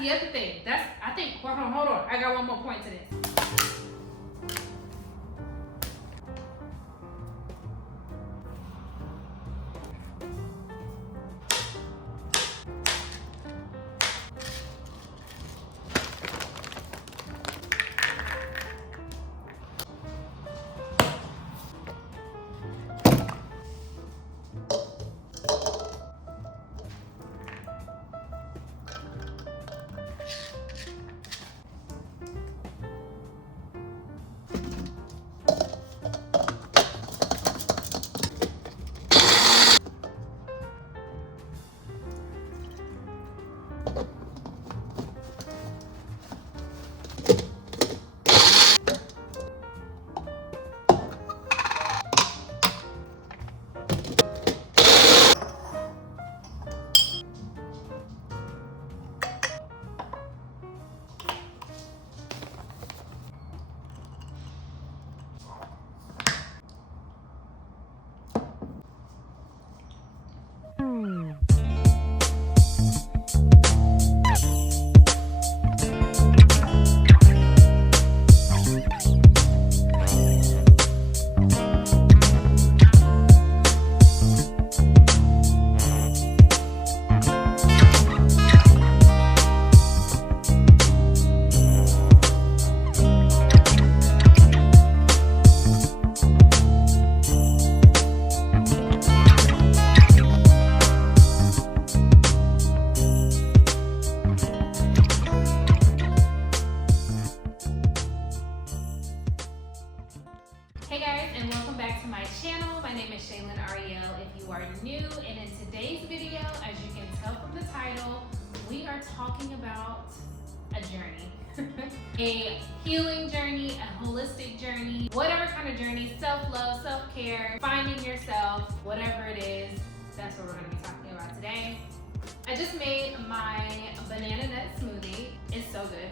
That's the other thing. I think, hold on. I got one more point to this. Hey guys, and welcome back to my channel. My name is Ari'el if you are new, and in today's video, as you can tell from the title, we are talking about a journey. A healing journey, a holistic journey, whatever kind of journey, self-love, self-care, finding yourself, whatever it is, that's what we're going to be talking about today. I just made my banana nut smoothie. It's so good.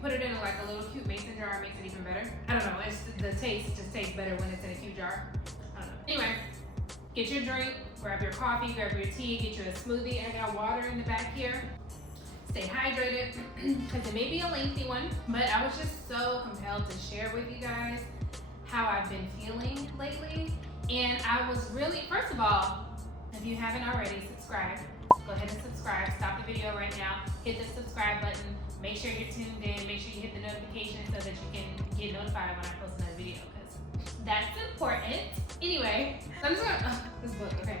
Put it in like a little cute mason jar, makes it even better. I don't know, the taste just tastes better when it's in a cute jar. I don't know. Anyway, get your drink, grab your coffee, grab your tea, get you a smoothie. I got water in the back here. Stay hydrated, because it may be a lengthy one, but I was just so compelled to share with you guys how I've been feeling lately. And I was really, first of all, if you haven't already, subscribe. Go ahead and subscribe. Stop the video right now. Hit the subscribe button. Make sure you're tuned in. Make sure you hit the notification so that you can get notified when I post another video, because that's important. Anyway, so I'm just gonna, this book, okay.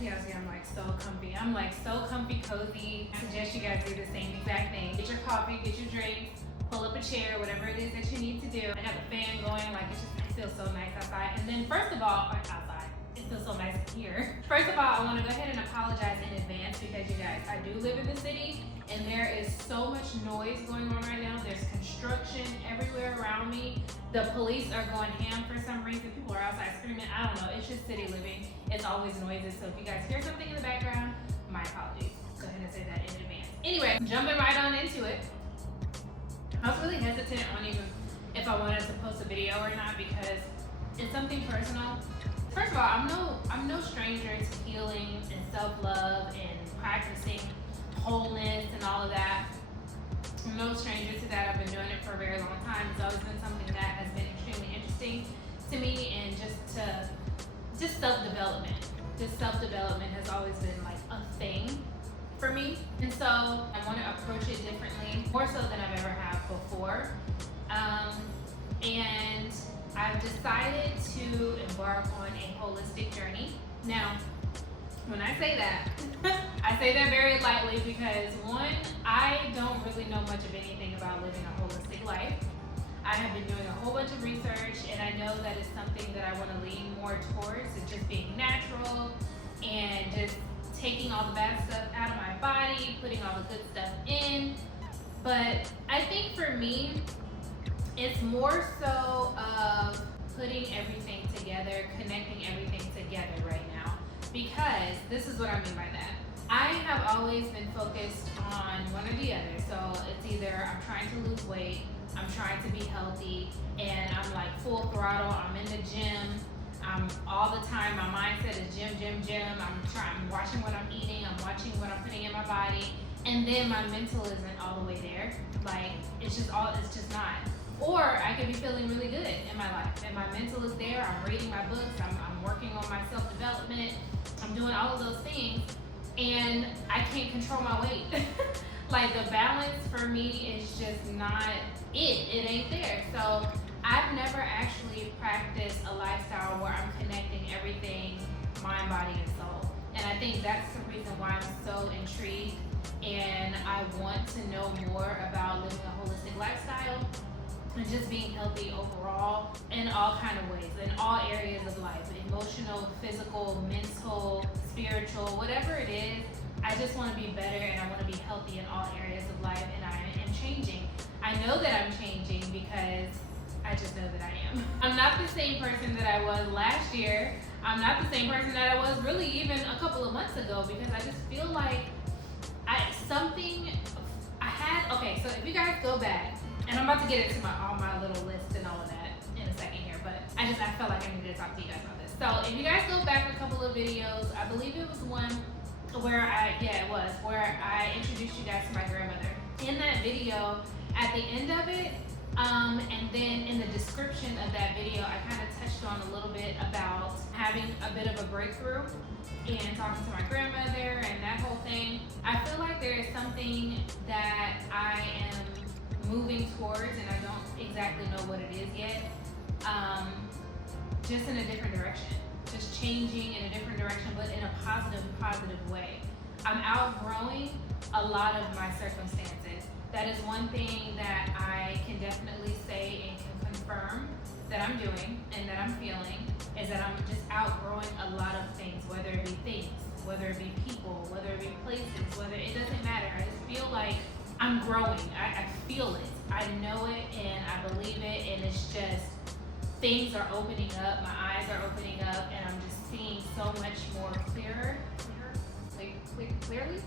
You guys see, I'm like so comfy. I'm like so comfy, cozy. I suggest you guys do the same exact thing. Get your coffee, get your drink, pull up a chair, whatever it is that you need to do. I got the fan going, like it feels so nice outside. And then first of all, outside. It feels so nice here. First of all, I want to go ahead and apologize in advance, because you guys, I do live in the city and there is so much noise going on right now. There's construction everywhere around me. The police are going ham for some reason. People are outside screaming. I don't know. It's just city living. It's always noises. So if you guys hear something in the background, my apologies. Go ahead and say that in advance. Anyway, jumping right on into it. I was really hesitant on even if I wanted to post a video or not, because it's something personal. First of all, I'm no stranger to healing and self-love and practicing wholeness and all of that. I'm no stranger to that. I've been doing it for a very long time. It's always been something that has been extremely interesting to me, and just self-development. Just self-development has always been like a thing for me. And so I want to approach it differently, more so than I've ever have before. And I've decided to embark on a holistic journey. Now, when I say that, I say that very lightly, because one, I don't really know much of anything about living a holistic life. I have been doing a whole bunch of research, and I know that it's something that I want to lean more towards. It's just being natural and just taking all the bad stuff out of my body, putting all the good stuff in. But I think for me, it's more so of putting everything together, connecting everything together right now. Because this is what I mean by that. I have always been focused on one or the other. So it's either I'm trying to lose weight, I'm trying to be healthy, and I'm like full throttle, I'm in the gym, All the time, my mindset is gym, gym, gym. I'm watching what I'm eating. I'm watching what I'm putting in my body. And then my mental isn't all the way there. Like, it's just not. Or I could be feeling really good in my life, and my mental is there. I'm reading my books. I'm working on my self-development. I'm doing all of those things, and I can't control my weight. Like, the balance for me is just not it. It ain't there. So I've never actually practiced a lifestyle where I'm connecting everything, mind, body, and soul. And I think that's the reason why I'm so intrigued, and I want to know more about living a holistic lifestyle and just being healthy overall in all kind of ways, in all areas of life, emotional, physical, mental, spiritual, whatever it is. I just want to be better, and I want to be healthy in all areas of life, and I am changing. I know that I'm changing because I just know that I am. I'm not the same person that I was last year. I'm not the same person that I was really even a couple of months ago, because I just feel like okay, so if you guys go back, and I'm about to get into all my little lists and all of that in a second here, but I felt like I needed to talk to you guys about this. So if you guys go back a couple of videos, I believe it was one where I introduced you guys to my grandmother. In that video, at the end of it, and then in the description of that video, I kind of touched on a little bit about having a bit of a breakthrough and talking to my grandmother and that whole thing. I feel like there is something that I am moving towards, and I don't exactly know what it is yet, just in a different direction. Just changing in a different direction, but in a positive way. I'm outgrowing a lot of my circumstances. That is one thing that I can definitely say and can confirm that I'm doing and that I'm feeling, is that I'm just outgrowing a lot of things, whether it be things, whether it be people, whether it be places, it doesn't matter. I just feel like I'm growing. I feel it. I know it and I believe it, and it's just things are opening up, my eyes are opening up, and I'm just seeing so much more clearly?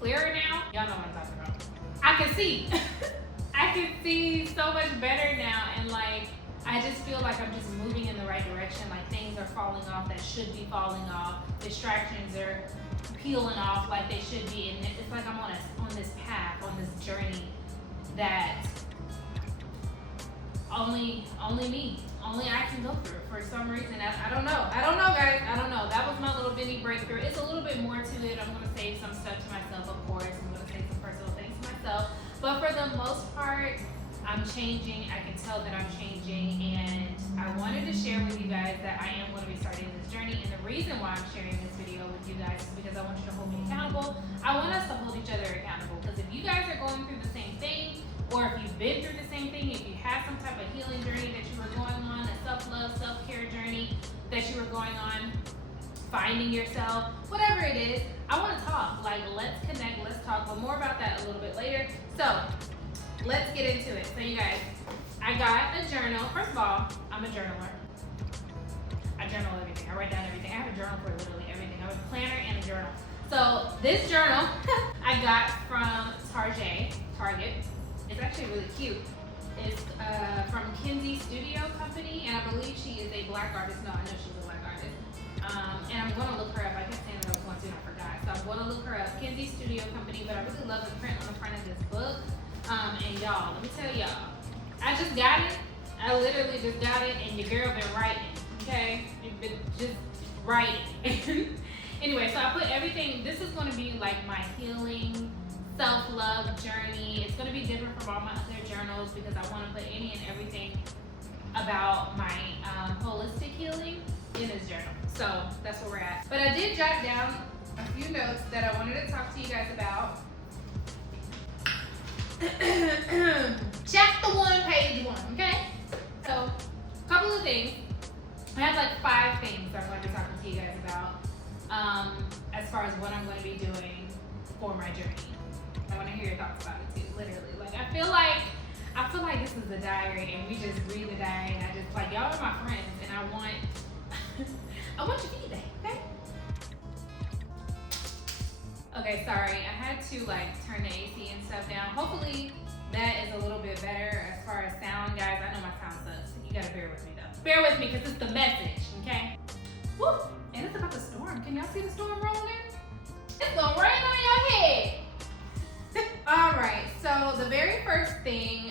Clearer now? Y'all know what I'm talking about. I can see. I can see so much better now, and like, I just feel like I'm just moving in the right direction. Like, things are falling off that should be falling off. Distractions are peeling off like they should be, and it's like I'm on this path, on this journey that only I can go through for some reason. I don't know, guys. I don't know. That was my little bitty breakthrough. It's a little bit more to it. I'm gonna save some stuff to myself, of course. I'm gonna say some personal things to myself. But for the most part, I'm changing. I can tell that I'm changing, and I wanted to share with you guys that I am going to be starting this journey. And the reason why I'm sharing this video with you guys is because I want you to hold me accountable. I want us to hold each other accountable, because if you guys are going through the same thing, or if you've been through the same thing, if you have some type of healing journey that you were going on, a self-love, self-care journey that you were going on, finding yourself, whatever it is, I want to talk. Like, let's connect, let's talk. But more about that a little bit later. So let's get into it. So you guys, I got a journal. First of all, I'm a journaler. I journal everything. I write down everything. I have a journal for literally everything. I have a planner and a journal. So this journal I got from Target. It's actually really cute. It's from Kinsey Studio Company, and I believe she is a black artist. No, I know she's a black artist. And I'm going to look her up. I kept saying that I was going to, and I forgot. So I'm going to look her up. Kinsey Studio Company, but I really love the print on the front of this book. And y'all, let me tell y'all, I just got it. I literally just got it, and your girl been writing, okay? You've been just writing. Anyway, so I put everything. This is going to be like my healing, self-love journey. It's going to be different from all my other journals, because I want to put any and everything about my holistic healing in this journal. So that's where we're at. But I did jot down a few notes that I wanted to talk to you guys about. Chapter 1, page 1, okay? So, a couple of things. I have like 5 things I'm going to be talking to you guys about as far as what I'm going to be doing for my journey. I want to hear your thoughts about it too, literally. Like, I feel like this is the diary, and we just read the diary, and I just, like, y'all are my friends, and I want your feedback, okay? Okay, sorry, I had to like turn the AC and stuff down. Hopefully that is a little bit better as far as sound, guys. I know my sound sucks. You gotta bear with me though. Bear with me, because it's the message, Okay? Woo! And it's about to storm. Can y'all see the storm rolling in? It's gonna rain on your head. All right, so the very first thing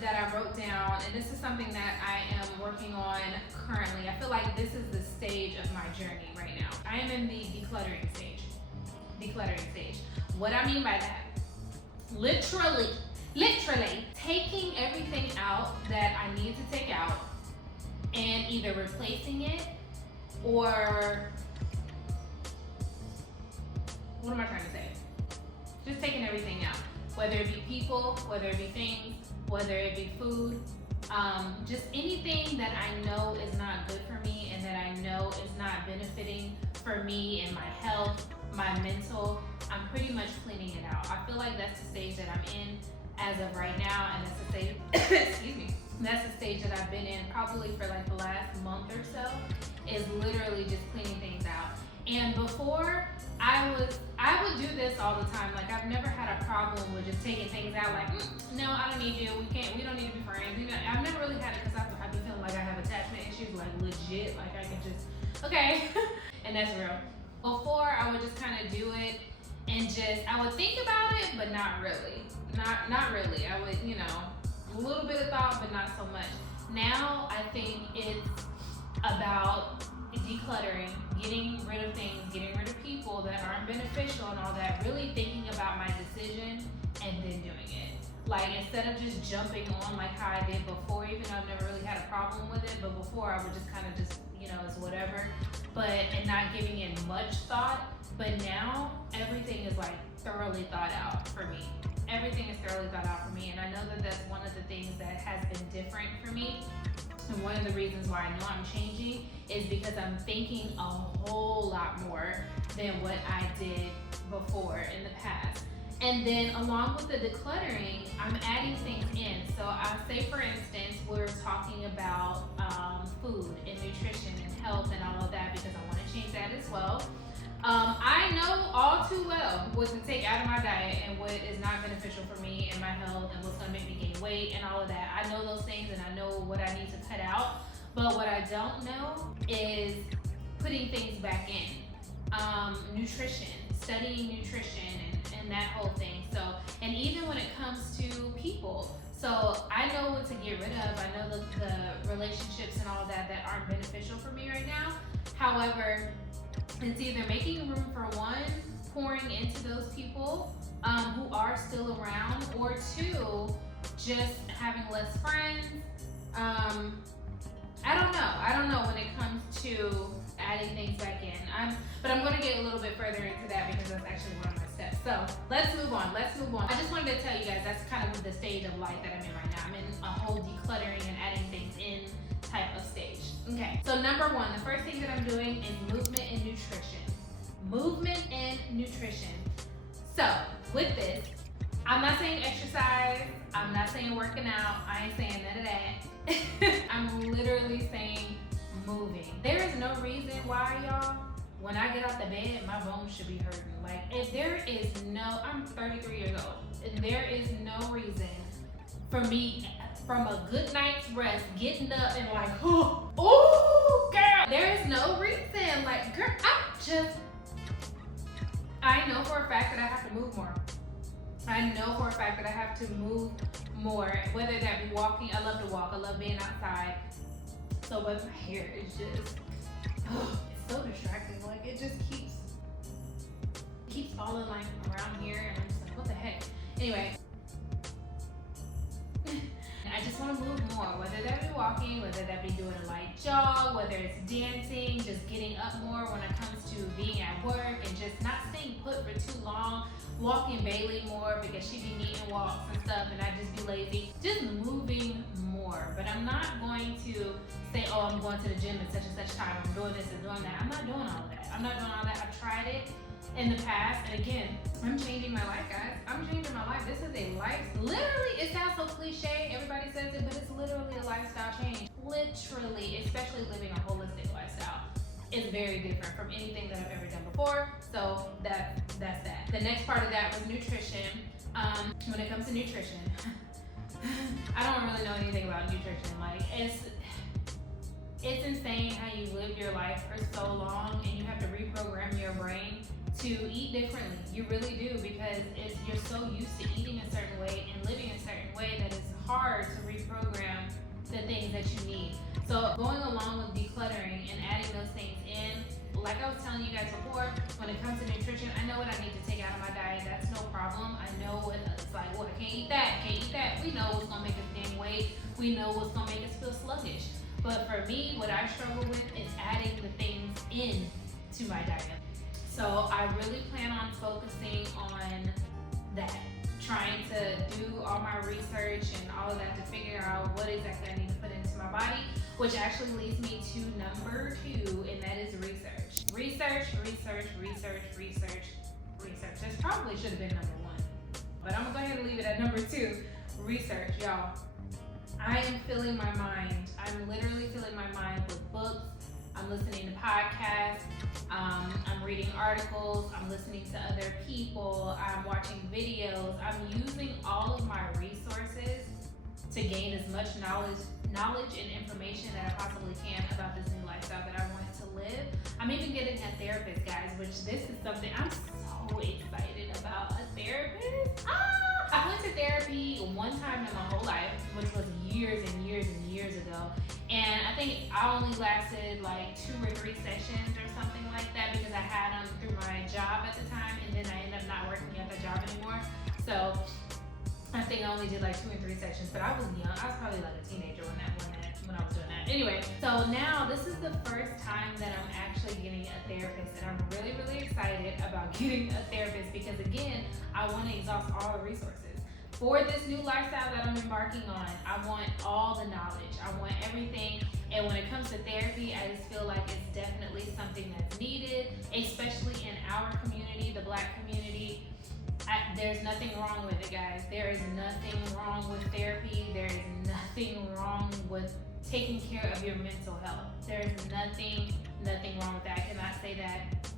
that I wrote down, and this is something that I am working on currently. I feel like this is the stage of my journey right now. I am in the decluttering stage. What I mean by that, literally taking everything out that I need to take out and either replacing it or, what am I trying to say? Just taking everything out, whether it be people, whether it be things, whether it be food, just anything that I know is not good for me and that I know is not benefiting for me and my health, my mental. I'm pretty much cleaning it out. I feel like that's the stage that I'm in as of right now, and that's the stage, excuse me, that's the stage that I've been in probably for like the last month or so, is literally just cleaning things out. And before, I would do this all the time. Like, I've never had a problem with just taking things out like, no, I don't need you, we don't need to be friends. You know, I've never really had it because I've been feeling like I have attachment issues, like legit, like I can just, okay, and that's real. Before, I would just kind of do it and I would think about it, but not really. Not really. I would, you know, a little bit of thought, but not so much. Now, I think it's about decluttering, getting rid of things, getting rid of people that aren't beneficial and all that, really thinking about my decision and then doing it. Like, instead of just jumping on like how I did before, even though I've never really had a problem with it, but before I would just kind of just, you know, it's whatever, and not giving it much thought. But now, everything is like thoroughly thought out for me. Everything is thoroughly thought out for me, and I know that that's one of the things that has been different for me. And one of the reasons why I know I'm changing is because I'm thinking a whole lot more than what I did before in the past. And then along with the decluttering, I'm adding things in. So I say, for instance, we're talking about food and nutrition and health and all of that, because I want to change that as well. I know all too well what to take out of my diet and what is not beneficial for me and my health and what's going to make me gain weight and all of that. I know those things and I know what I need to cut out. But what I don't know is putting things back in. Nutrition, studying nutrition and that whole thing. So, and even when it comes to people. So I know what to get rid of. I know the relationships and all of that aren't beneficial for me right now. However, it's either making room for one, pouring into those people who are still around, or two, just having less friends. I don't know when it comes to adding things back in. But I'm going to get a little bit further into that because that's actually one of my steps. So let's move on. I just wanted to tell you guys that's kind of the stage of life that I'm in right now. I'm in a whole decluttering and adding things in type of stage. Okay, so number one, the first thing that I'm doing is movement and nutrition. So with this, I'm not saying exercise, I'm not saying working out, I ain't saying none of that. I'm literally saying moving. There is no reason why, y'all, when I get out the bed, my bones should be hurting. Like, I'm 33 years old, and there is no reason for me, from a good night's rest, getting up and like, oh, girl, there is no reason. Like, girl, I know for a fact that I have to move more. Whether that be walking. I love to walk. I love being outside. So, but my hair is just, it's so distracting. Like, it just keeps falling like around here, and I'm just like, what the heck? Anyway. I just want to move more, whether that be walking, whether that be doing a light jog, whether it's dancing, just getting up more when it comes to being at work and just not staying put for too long, walking Bailey more because she be needing walks and stuff and I just be lazy. Just moving more. But I'm not going to say, oh, I'm going to the gym at such and such time, I'm doing this and doing that. I'm not doing all that. I've tried it in the past, and again, I'm changing my life, guys. I'm changing my life. This is a life. Literally, it sounds so cliche. Everybody says it, but it's literally a lifestyle change. Literally, especially living a holistic lifestyle, is very different from anything that I've ever done before. So that's that. The next part of that was nutrition. When it comes to nutrition, It's insane how you live your life for so long and you have to reprogram your brain to eat differently. You really do, because you're so used to eating a certain way and living a certain way that it's hard to reprogram the things that you need. So going along with decluttering and adding those things in, like I was telling you guys before, when it comes to nutrition, I know what I need to take out of my diet. That's no problem. I know what it's like, well, I can't eat that, can't eat that. We know what's gonna make us gain weight. We know what's gonna make us feel sluggish. But for me, what I struggle with is adding the things in to my diet. So I really plan on focusing on that, trying to do all my research and all of that to figure out what exactly I need to put into my body, which actually leads me to number 2, and that is research. Research. This probably should have been number 1, but I'm gonna go ahead and leave it at number 2. Research, y'all. I am filling my mind. I'm literally filling my mind with books. I'm listening to podcasts. I'm reading articles. I'm listening to other people. I'm watching videos. I'm using all of my resources to gain as much knowledge and information that I possibly can about this new lifestyle that I wanted to live. I'm even getting a therapist, guys, which this is something I'm so excited about. A therapist? I went to therapy one time in my whole life, which was years and years and years ago. And I think I only lasted like 2 or 3 sessions or something like that, because I had them through my job at the time, and then I ended up not working at the job anymore. So I think I only did like 2 or 3 sessions, but I was young. I was probably like a teenager when I was doing that. Anyway, so now this is the first time that I'm actually getting a therapist, and I'm really, really excited about getting a therapist, because again, I want to exhaust all the resources. For this new lifestyle that I'm embarking on, I want all the knowledge. I want everything. And when it comes to therapy, I just feel like it's definitely something that's needed, especially in our community, the Black community. There's nothing wrong with it, guys. There is nothing wrong with therapy. There is nothing wrong with taking care of your mental health. There is nothing wrong with that. I cannot say that.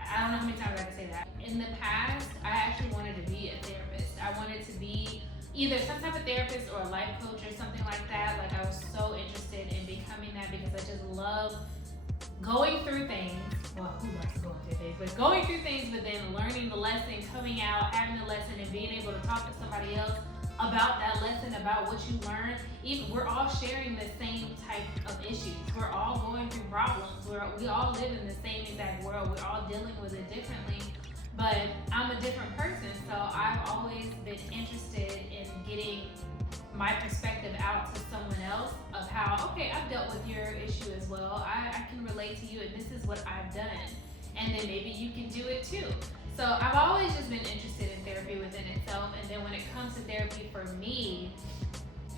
I don't know how many times I can say that. In the past, I actually wanted to be a therapist. I wanted to be either some type of therapist or a life coach or something like that. Like, I was so interested in becoming that, because I just love going through things. Well, who likes going through things? But going through things, but then learning the lesson, coming out, having the lesson, and being able to talk to somebody else about that lesson, about what you learned. Even we're all sharing the same type of issues. We're all going through problems. We all live in the same exact world. We're all dealing with it differently. But I'm a different person, so I've always been interested in getting my perspective out to someone else of how, okay, I've dealt with your issue as well. I can relate to you, and this is what I've done. And then maybe you can do it too. So I've always just been interested in therapy within itself. And then when it comes to therapy for me,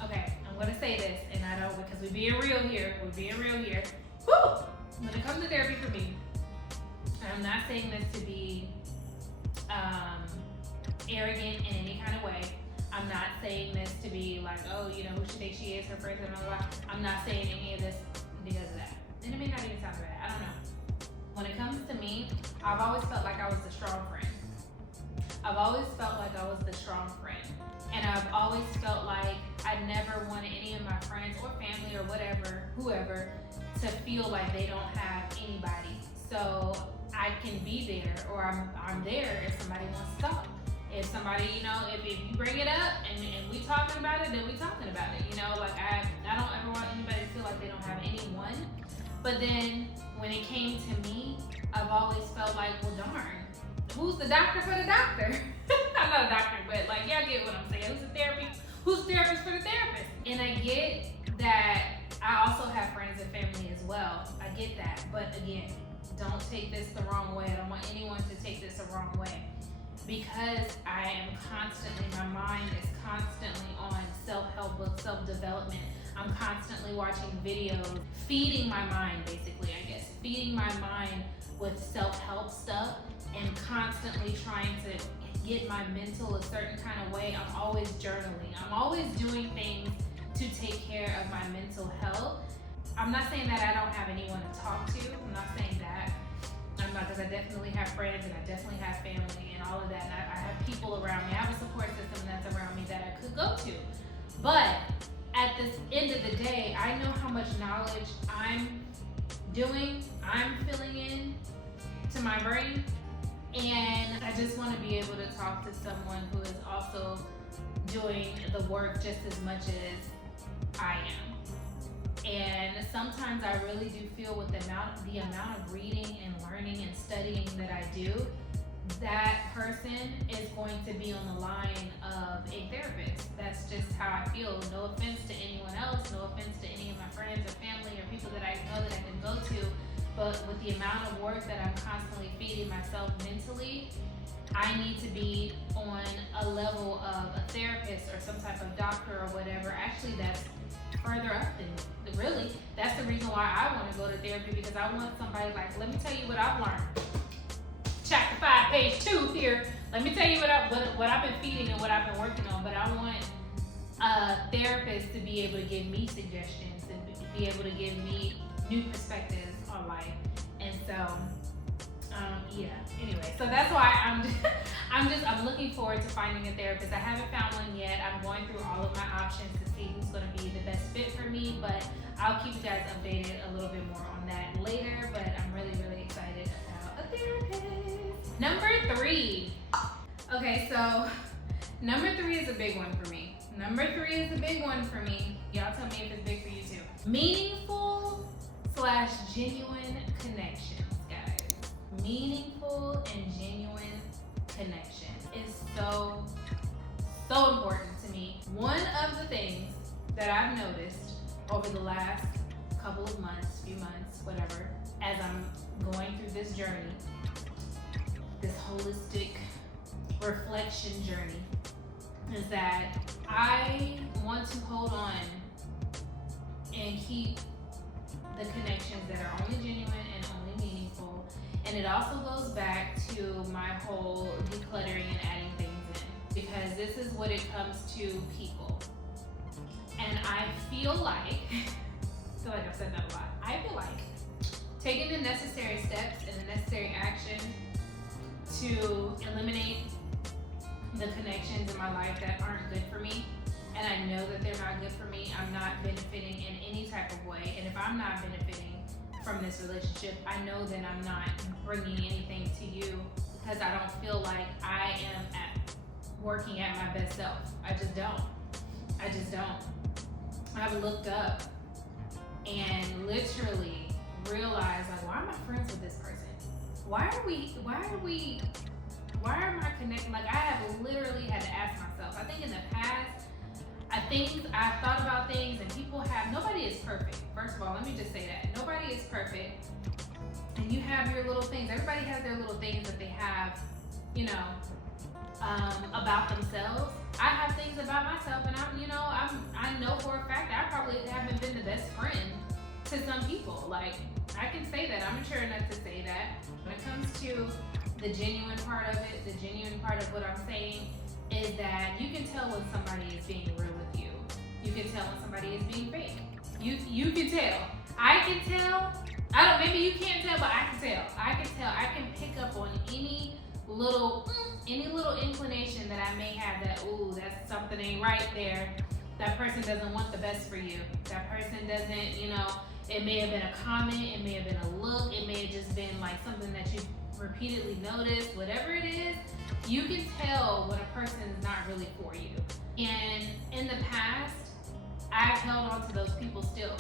okay, I'm gonna say this, and I don't, because we're being real here. Woo! When it comes to therapy for me, I'm not saying this to be arrogant in any kind of way. I'm not saying this to be like, oh, you know, who she thinks she is, her friends, and blah, blah. I'm not saying any of this because of that. And it may not even sound bad, I don't know. When it comes to me, I've always felt like I was the strong friend. I've always felt like I was the strong friend. And I've always felt like I never wanted any of my friends or family or whatever, whoever, to feel like they don't have anybody. So I can be there, or I'm there if somebody wants to talk. If somebody, you know, if you bring it up and we talking about it, then we talking about it. You know, like I don't ever want anybody to feel like they don't have anyone. But then when it came to me, I've always felt like, well, darn, who's the doctor for the doctor? I'm not a doctor, but like, y'all get what I'm saying. Who's the therapist for the therapist? And I get that I also have friends and family as well. I get that. But again, don't take this the wrong way. I don't want anyone to take this the wrong way. Because I am constantly, my mind is constantly on self-help books, self-development. I'm constantly watching videos, feeding my mind, basically, I guess. Feeding my mind with self-help stuff and constantly trying to get my mental a certain kind of way. I'm always journaling. I'm always doing things to take care of my mental health. I'm not saying that I don't have anyone to talk to. I'm not saying that. I'm not, because I definitely have friends and I definitely have family and all of that. And I have people around me. I have a support system that's around me that I could go to. But at the end of the day, I know how much knowledge I'm filling in to my brain. And I just want to be able to talk to someone who is also doing the work just as much as I am. And sometimes I really do feel with the amount of reading and learning and studying that I do, that person is going to be on the line of a therapist. That's just how I feel. No offense to anyone else, no offense to any of my friends or family or people that I know that I can go to, but with the amount of work that I'm constantly feeding myself mentally, I need to be on a level of a therapist or some type of doctor or whatever. Actually, that's further up than really. That's the reason why I want to go to therapy, because I want somebody like, let me tell you what I've learned. Chapter 5, page 2 here. Let me tell you what I've been feeding and what I've been working on. But I want a therapist to be able to give me suggestions and be able to give me new perspectives on life. And so, yeah. Anyway, so that's why I'm looking forward to finding a therapist. I haven't found one yet. I'm going through all of my options to see who's going to be the best fit for me. But I'll keep you guys updated a little bit more on that later. But I'm really, really excited about a therapist. Number 3. Okay, so number 3 is a big one for me. Y'all tell me if it's big for you too. Meaningful / genuine connections, guys. Meaningful and genuine connection is so important to me. One of the things that I've noticed over the last couple of months, few months, whatever, as I'm going through this journey, this holistic reflection journey, is that I want to hold on and keep the connections that are only genuine and only meaningful. And it also goes back to my whole decluttering and adding things in, because this is what it comes to people. And I feel like I've said that a lot. I feel like taking the necessary steps and the necessary action to eliminate the connections in my life that aren't good for me, and I know that they're not good for me, I'm not benefiting in any type of way. And if I'm not benefiting from this relationship, I know that I'm not bringing anything to you, because I don't feel like I am working at my best self. I just don't. I've looked up and literally realized, like, why am I friends with this person? Why am I connecting? Like, I have literally had to ask myself. I think in the past, I've thought about things, and nobody is perfect. First of all, let me just say that. Nobody is perfect. And you have your little things. Everybody has their little things that they have, about themselves. I have things about myself, and I know for a fact I probably haven't been the best friend to some people. Like, I can say that. I'm mature enough to say that. When it comes to the genuine part of it, the genuine part of what I'm saying is that you can tell when somebody is being real with you. You can tell when somebody is being fake. You can tell. I can tell. Maybe you can't tell, but I can tell. I can pick up on any little inclination that I may have that, that's something ain't right there. That person doesn't want the best for you. That person doesn't, it may have been a comment, it may have been a look, it may have just been like something that you repeatedly noticed. Whatever it is, you can tell when a person is not really for you. And in the past, I've held on to those people still.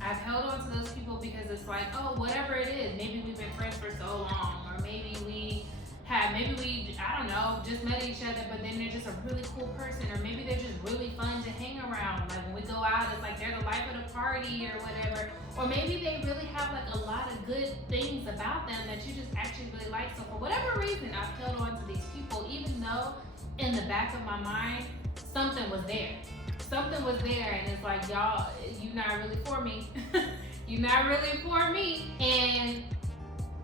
I've held on to those people because it's like, whatever it is, maybe we've been friends for so long, or maybe we, I don't know, just met each other, but then they're just a really cool person, or maybe they're just really fun to hang around. Like, when we go out, it's like they're the life of the party or whatever. Or maybe they really have like a lot of good things about them that you just actually really like. So for whatever reason, I've held on to these people, even though in the back of my mind, something was there. And it's like, y'all, you're not really for me. You're not really for me. And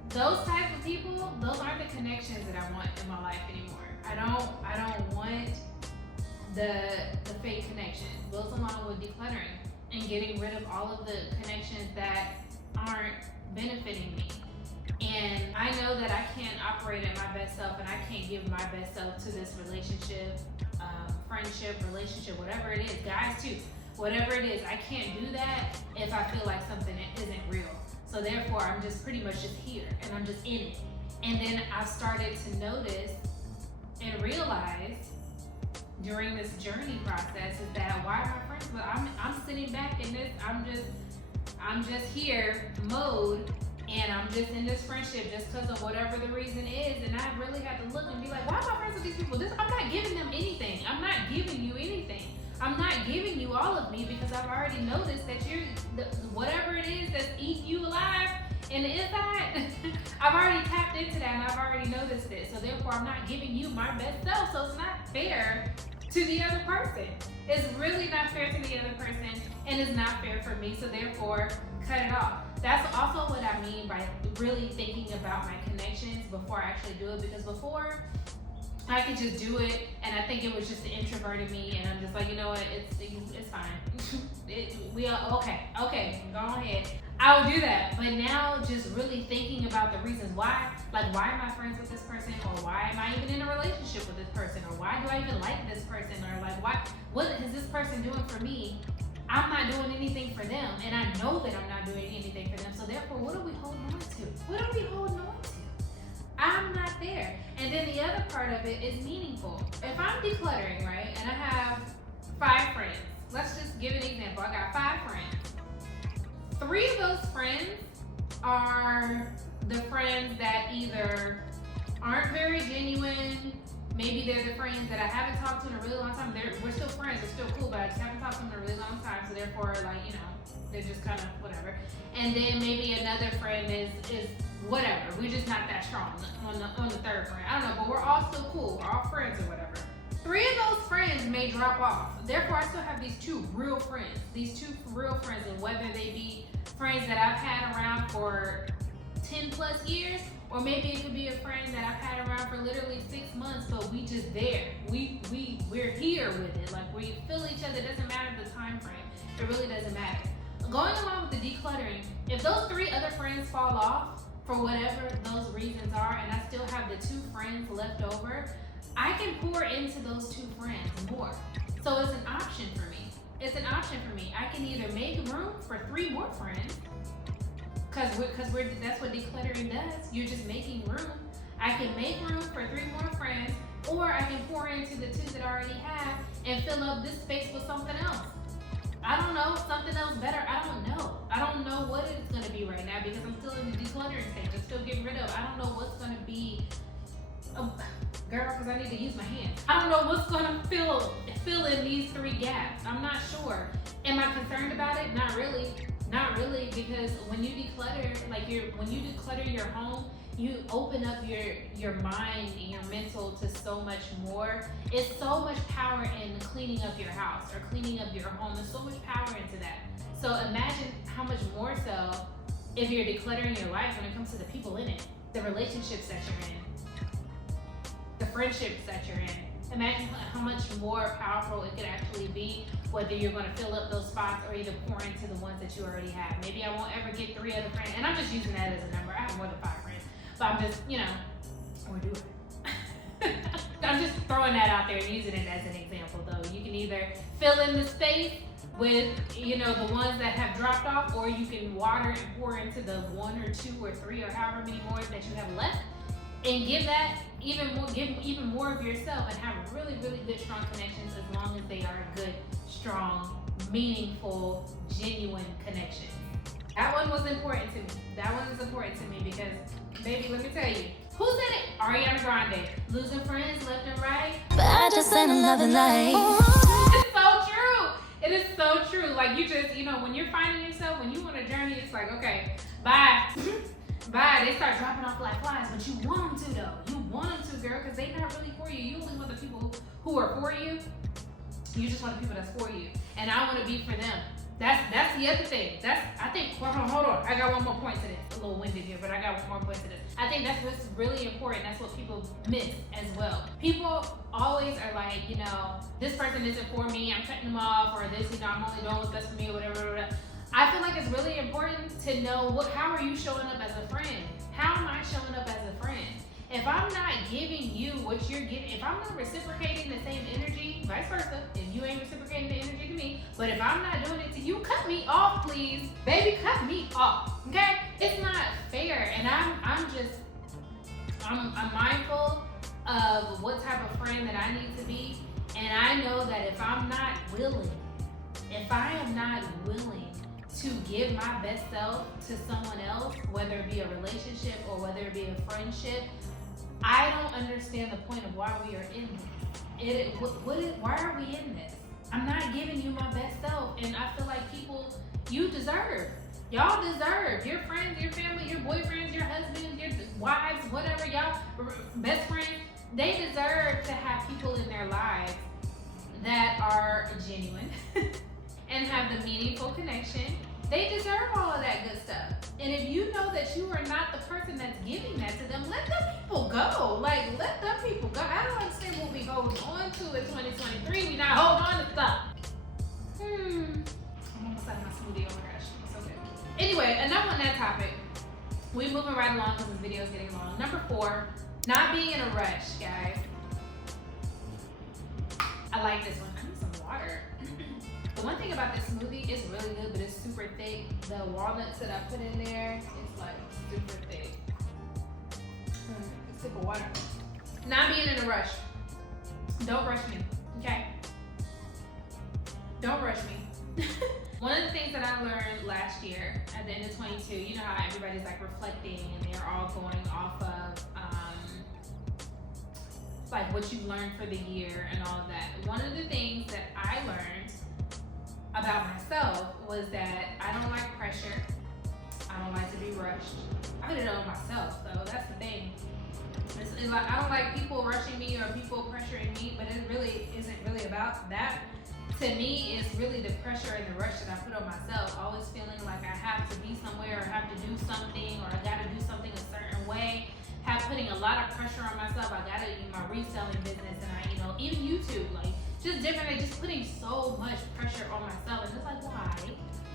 those type of people, those aren't the connections that I want in my life anymore. I don't want the fake connections. Goes along with decluttering and getting rid of all of the connections that aren't benefiting me. And I know that I can't operate at my best self, and I can't give my best self to this relationship, friendship, relationship, whatever it is, guys too. whatever it is. I can't do that if I feel like something isn't real. So therefore, I'm just pretty much just here and I'm just in it. And then I've started to notice and realize during this journey process is that why are my friends? But I'm sitting back in this. I'm just here mode, and I'm just in this friendship just because of whatever the reason is. And I really had to look and be like, why am I friends with these people? I'm not giving them anything. I'm not giving you anything. I'm not giving you all of me because I've already noticed that whatever it is that's eating you alive in the inside, I've already tapped into that and I've already noticed it. So therefore, I'm not giving you my best self. So it's not fair to the other person. It's really not fair to the other person, and it's not fair for me. So therefore, cut it off. That's also what I mean by really thinking about my connections before I actually do it. Because before, I could just do it, and I think it was just the introvert in me, and I'm just like, you know what, it's fine. Okay, go ahead. I would do that, but now just really thinking about the reasons why, like why am I friends with this person, or why am I even in a relationship with this person, or why do I even like this person, or like what is this person doing for me? I'm not doing anything for them, and I know that I'm not doing anything for them, so therefore, what are we holding on to? What are we holding on to? I'm not there. And then the other part of it is meaningful. If I'm decluttering, right, and I have 5 friends, let's just give an example. I got 5 friends. 3 of those friends are the friends that either aren't very genuine, maybe they're the friends that I haven't talked to in a really long time. We're still friends, we're still cool, but I just haven't talked to them in a really long time, so therefore, like, you know, they're just kind of whatever. And then maybe another friend is whatever. We're just not that strong on the 3rd friend. I don't know, but we're all still cool. We're all friends or whatever. 3 of those friends may drop off. Therefore, I still have these 2 real friends. These 2 real friends, and whether they be friends that I've had around for 10 plus years, or maybe it could be a friend that I've had around for literally 6 months, but we just there. We're here with it. Like, we feel each other. It doesn't matter the time frame. It really doesn't matter. Going along with the decluttering, if those 3 other friends fall off for whatever those reasons are, and I still have the 2 friends left over, I can pour into those 2 friends more. So it's an option for me. It's an option for me. I can either make room for 3 more friends, because that's what decluttering does. You're just making room. I can make room for 3 more friends, or I can pour into the 2 that I already have and fill up this space with something else. I don't know, something else better. I don't know. I don't know what it's going to be right now because I'm still in the decluttering stage. I'm still getting rid of. I don't know what's going to be, girl, because I need to use my hands. I don't know what's going to fill in these 3 gaps. I'm not sure. Am I concerned about it? Not really. Not really, because when you declutter, when you declutter your home, you open up your mind and your mental to so much more. It's so much power in cleaning up your house or cleaning up your home. There's so much power into that. So imagine how much more so if you're decluttering your life when it comes to the people in it, the relationships that you're in, the friendships that you're in. Imagine how much more powerful it could actually be, whether you're going to fill up those spots or either pour into the ones that you already have. Maybe I won't ever get 3 other friends, and I'm just using that as a number. I have more than 5 friends, but I'm just, or do it. I'm just throwing that out there and using it as an example, though. You can either fill in the space with, the ones that have dropped off, or you can water and pour into the 1 or 2 or 3 or however many more that you have left, and give even more of yourself and have really, really good, strong connections, as long as they are good, strong, meaningful, genuine connections. That one was important to me. That one is important to me because, baby, let me tell you, who said it? Ari'el Grande. Losing friends left and right. But I just ain't loving life. It's so true. It is so true. Like, you just, when you're finding yourself, when you on a journey, it's like, okay, bye. Bye. They start dropping off like flies, but you want them to, though. You want them to, girl, because they're not really for you. You only want the people who are for you. You just want the people that's for you. And I want to be for them. That's the other thing. Hold on. I got one more point to this. A little winded here, but I got one more point to this. I think that's what's really important. That's what people miss as well. People always are like, this person isn't for me. I'm cutting them off, or this, I'm only doing what's best for me, or whatever. I feel like it's really important to know how are you showing up as a friend? How am I showing up as a friend? If I'm not giving you what you're getting. If I'm not reciprocating the same energy, vice versa, if you ain't reciprocating the energy to me, but if I'm not doing it to you, cut me off, please. Baby, cut me off, okay? It's not fair, and I'm mindful of what type of friend that I need to be, and I know that if I am not willing to give my best self to someone else, whether it be a relationship or whether it be a friendship, I don't understand the point of why we are in this. Why are we in this? I'm not giving you my best self, and I feel like y'all deserve, your friends, your family, your boyfriends, your husbands, your wives, whatever, y'all, best friends, they deserve to have people in their lives that are genuine and have the meaningful connection. They deserve all of that good stuff. And if you know that you are not the person that's giving that to them, let them people go. Like, let them people go. I don't understand what we holding on to in 2023. We not holding on to stuff. I'm almost out of my smoothie. Oh my gosh, it's so good. Anyway, enough on that topic. We're moving right along because this video is getting long. Number 4, not being in a rush, guys. I like this one. I need some water. The one thing about this smoothie, it's really good, but it's super thick. The walnuts that I put in there, it's like super thick. Let's sip of water. Not being in a rush. Don't rush me, okay? Don't rush me. One of the things that I learned last year at the end of 22, you know how everybody's like reflecting and they're all going off of like what you learned for the year and all of that. One of the things that I learned about myself was that I don't like pressure. I don't like to be rushed. I put it on myself, though. That's the thing. It's like I don't like people rushing me or people pressuring me, but it really isn't really about that. To me, it's really the pressure and the rush that I put on myself. Always feeling like I have to be somewhere or have to do something or I gotta do something a certain way. Putting a lot of pressure on myself. I gotta do my reselling business and even YouTube, like just different, just putting so much pressure on myself. And it's like, why?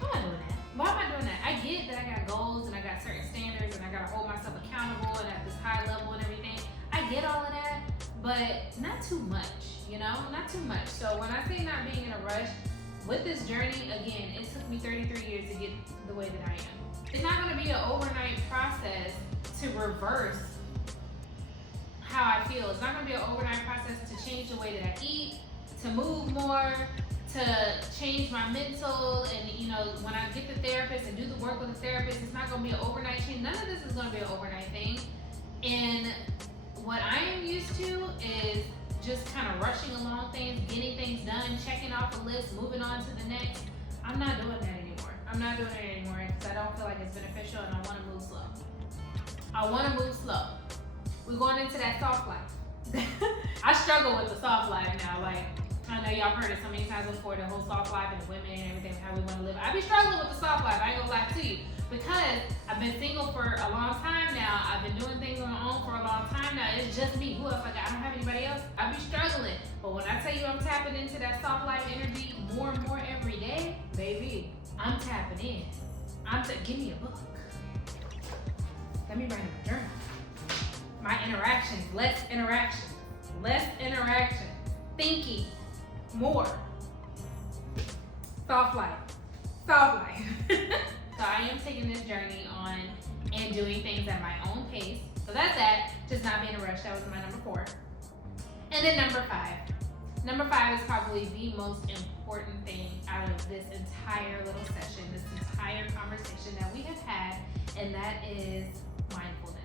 Why am I doing that? Why am I doing that? I get that I got goals and I got certain standards and I gotta hold myself accountable and at this high level and everything. I get all of that, but not too much, not too much. So when I say not being in a rush, with this journey, again, it took me 33 years to get the way that I am. It's not gonna be an overnight process to reverse how I feel. It's not gonna be an overnight process to change the way that I eat, to move more, to change my mental, and when I get the therapist and do the work with the therapist, it's not gonna be an overnight change. None of this is gonna be an overnight thing. And what I am used to is just kind of rushing along things, getting things done, checking off a list, moving on to the next. I'm not doing that anymore. I'm not doing it anymore because I don't feel like it's beneficial and I wanna move slow. We're going into that soft life. I struggle with the soft life now. Like, I know y'all heard it so many times before, the whole soft life and the women and everything, how we want to live. I be struggling with the soft life, I ain't gonna lie to you. Because I've been single for a long time now. I've been doing things on my own for a long time now. It's just me. Who else? Like, I don't have anybody else. I be struggling. But when I tell you I'm tapping into that soft life energy more and more every day, baby, I'm tapping in. Give me a book. Let me write in my journal. My interactions, less interaction. Thinking, more. Soft life. So I am taking this journey on and doing things at my own pace. So that's that, just not being in a rush. That was my number 4. And then number 5. Number 5 is probably the most important thing out of this entire little session, this entire conversation that we have had, and that is mindfulness.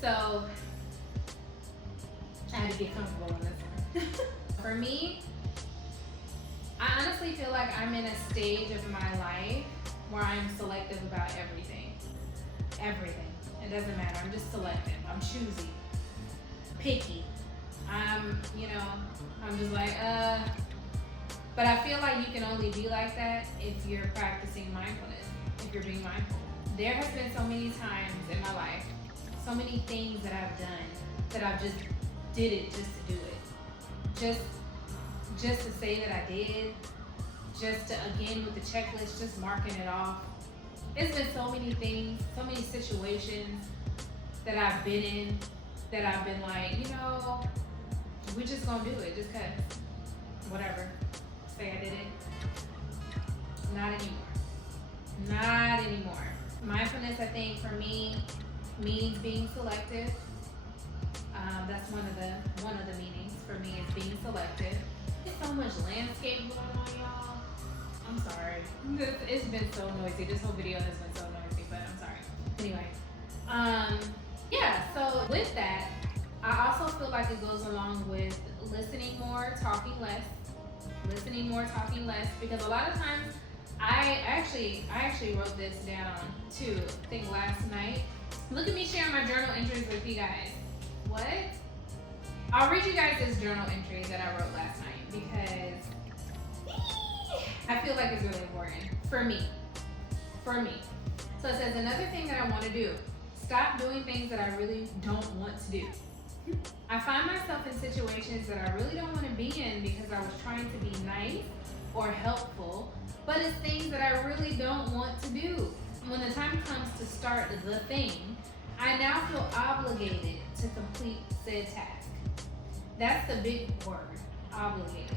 So I had to get comfortable in this one. For me, I honestly feel like I'm in a stage of my life where I'm selective about everything. Everything. It doesn't matter. I'm just selective. I'm choosy. Picky. I'm just like, But I feel like you can only be like that if you're practicing mindfulness, if you're being mindful. There has been so many times in my life, so many things that I've done that I've just did it just to do it. Just to say that I did, just to, again, with the checklist, just marking it off. It's been so many things, so many situations that I've been in that I've been like, we just gonna do it just cause. Whatever. Say I did it. Not anymore. Not anymore. Mindfulness, I think, for me, means being selective. That's one of the meanings for me is being selective. There's so much landscape going on, y'all. I'm sorry. It's been so noisy. This whole video has been so noisy, but I'm sorry. Anyway, yeah. So with that, I also feel like it goes along with listening more, talking less. Listening more, talking less, because a lot of times I actually wrote this down too, I think last night. Look at me sharing my journal entries with you guys. What? I'll read you guys this journal entry that I wrote last night because I feel like it's really important for me. So it says, another thing that I want to do, stop doing things that I really don't want to do. I find myself in situations that I really don't want to be in because I was trying to be nice or helpful, but it's things that I really don't want to do. When the time comes to start the thing, I now feel obligated to complete said task. That's the big word, obligated.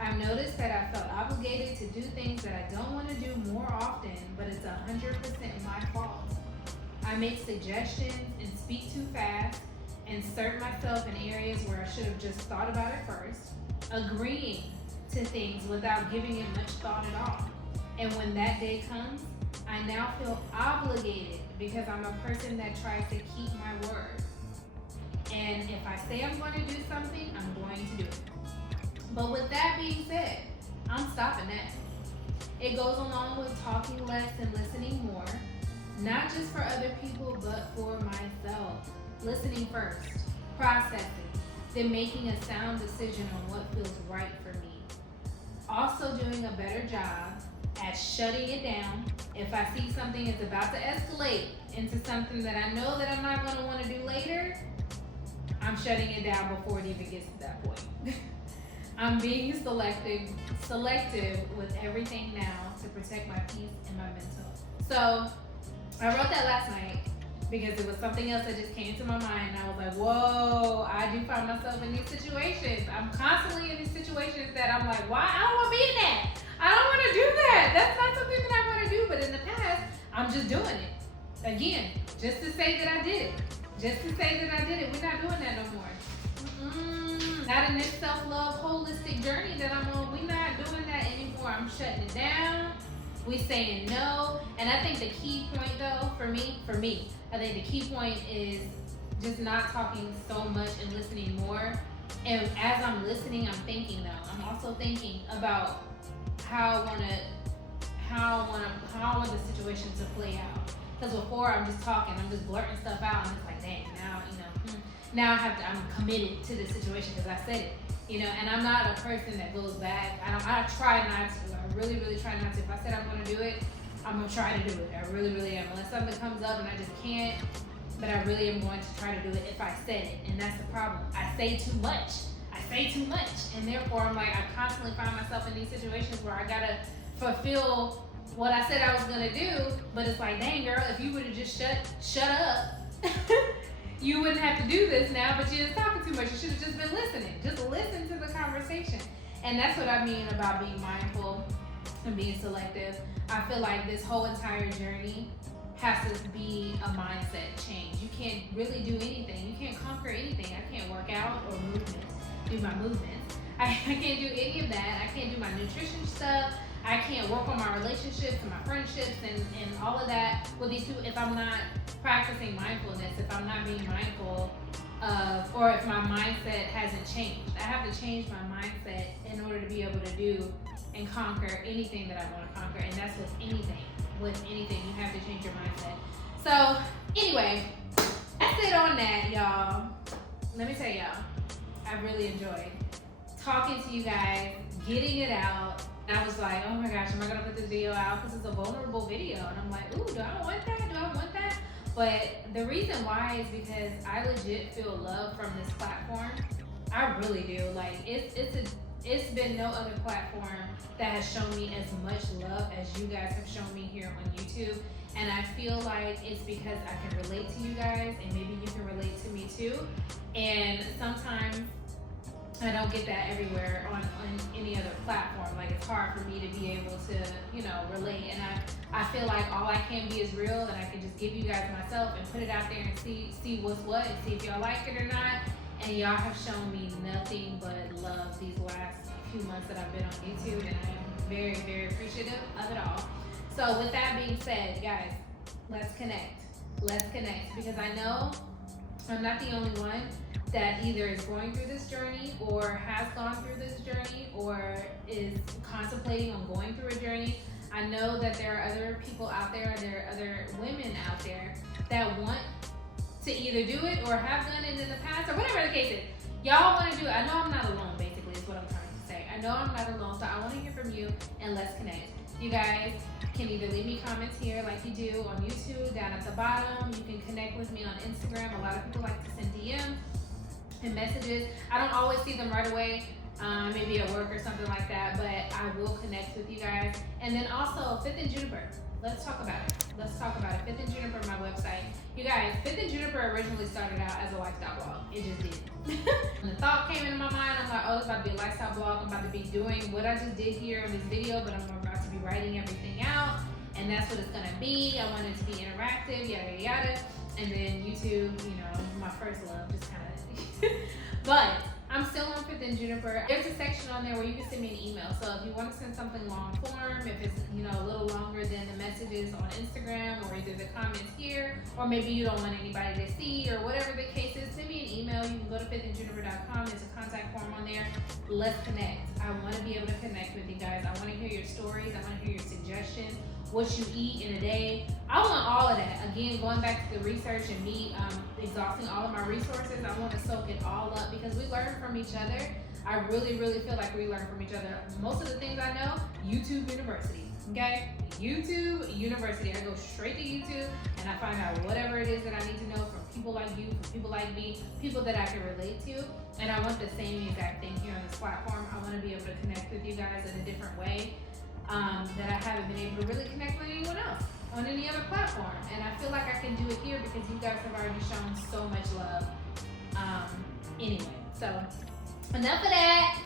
I've noticed that I felt obligated to do things that I don't want to do more often, but it's 100% my fault. I make suggestions and speak too fast, insert myself in areas where I should have just thought about it first, agreeing to things without giving it much thought at all. And when that day comes, I now feel obligated because I'm a person that tries to keep my word. And if I say I'm going to do something, I'm going to do it. But with that being said, I'm stopping that. It goes along with talking less and listening more, not just for other people, but for myself. Listening first, processing, then making a sound decision on what feels right for me. Also doing a better job at shutting it down. If I see something is about to escalate into something that I know that I'm not going to want to do later, I'm shutting it down before it even gets to that point. I'm being selective with everything now to protect my peace and my mental. So I wrote that last night because it was something else that just came to my mind, and I was like, whoa, I do find myself in these situations. I'm constantly in these situations that I'm like, why? I don't want to be in that. I don't want to do that. That's not something that I want to do. But in the past, I'm just doing it. Again, just to say that I did it. Just to say that I did it. We're not doing that no more. Not in this self-love, holistic journey that I'm on. We're not doing that anymore. I'm shutting it down. We saying no. And I think the key point though, for me, I think the key point is just not talking so much and listening more. And as I'm listening, I'm thinking though. I'm also thinking about how I want the situation to play out. Because before I'm just talking, I'm just blurting stuff out, and it's like, dang, now I'm committed to the situation because I said it, and I'm not a person that goes back. I try not to. I really, really try not to. If I said I'm going to do it, I'm going to try to do it. I really, really am. Unless something comes up and I just can't, but I really am going to try to do it if I said it. And that's the problem. I say too much. And therefore I'm like, I constantly find myself in these situations where I got to fulfill what I said I was going to do. But it's like, dang girl, if you would have just shut up, you wouldn't have to do this now, but you're just talking too much. You should have just been listening. Just listen to the conversation. And that's what I mean about being mindful and being selective. I feel like this whole entire journey has to be a mindset change. You can't really do anything. You can't conquer anything. I can't work out or do my movements. I can't do any of that. I can't do my nutrition stuff. I can't work on my relationships and my friendships and all of that with these people if I'm not practicing mindfulness, if I'm not being mindful of, or if my mindset hasn't changed. I have to change my mindset in order to be able to do and conquer anything that I want to conquer. And that's with anything. With anything, you have to change your mindset. So anyway, that's it on that, y'all. Let me tell y'all, I really enjoyed talking to you guys, getting it out. And I was like, oh my gosh, am I gonna put this video out? Because it's a vulnerable video. And I'm like, ooh, do I want that? Do I want that? But the reason why is because I legit feel love from this platform. I really do. Like, it's It's been no other platform that has shown me as much love as you guys have shown me here on YouTube. And I feel like it's because I can relate to you guys, and maybe you can relate to me too. And sometimes I don't get that everywhere on any other platform. Like, it's hard for me to be able to, relate. And I feel like all I can be is real, and I can just give you guys myself and put it out there and see what's what, and see if y'all like it or not. And y'all have shown me nothing but love these last few months that I've been on YouTube, and I am very, very appreciative of it all. So with that being said, guys, let's connect. Let's connect, because I know I'm not the only one that either is going through this journey or has gone through this journey or is contemplating on going through a journey. I know that there are other people out there, there are other women out there that want to either do it or have done it in the past or whatever the case is. Y'all want to do it. I know I'm not alone, basically, is what I'm trying to say. I know I'm not alone, so I want to hear from you, and let's connect. You guys can either leave me comments here like you do on YouTube down at the bottom. You can connect with me on Instagram. A lot of people like to send DMs and messages. I don't always see them right away, maybe at work or something like that, but I will connect with you guys. And then also, Fifth and Juniper. Let's talk about it. Let's talk about it. Fifth and Juniper, my website. You guys, Fifth and Juniper originally started out as a lifestyle blog. It just did. When the thought came into my mind, I'm like, oh, it's about to be a lifestyle blog. I'm about to be doing what I just did here in this video, but I'm about to be writing everything out. And that's what it's gonna be. I want it to be interactive, yada, yada, yada. And then YouTube, my first love, just kind of. But I'm still on Fifth and Juniper. There's a section on there where you can send me an email. So if you want to send something long form, if it's a little longer than the messages on Instagram or either the comments here, or maybe you don't want anybody to see or whatever the case is, send me an email. You can go to fifthandjuniper.com. There's a contact form on there. Let's connect. I want to be able to connect with you guys. I want to hear your stories. I want to hear your suggestions. What you eat in a day. I want all of that. Again, going back to the research and me exhausting all of my resources, I want to soak it all up because we learn from each other. I really, really feel like we learn from each other. Most of the things I know, YouTube University, okay? YouTube University. I go straight to YouTube and I find out whatever it is that I need to know from people like you, from people like me, people that I can relate to. And I want the same exact thing here on this platform. I want to be able to connect with you guys in a different way. That I haven't been able to really connect with anyone else on any other platform. And I feel like I can do it here because you guys have already shown so much love. Anyway, so enough of that.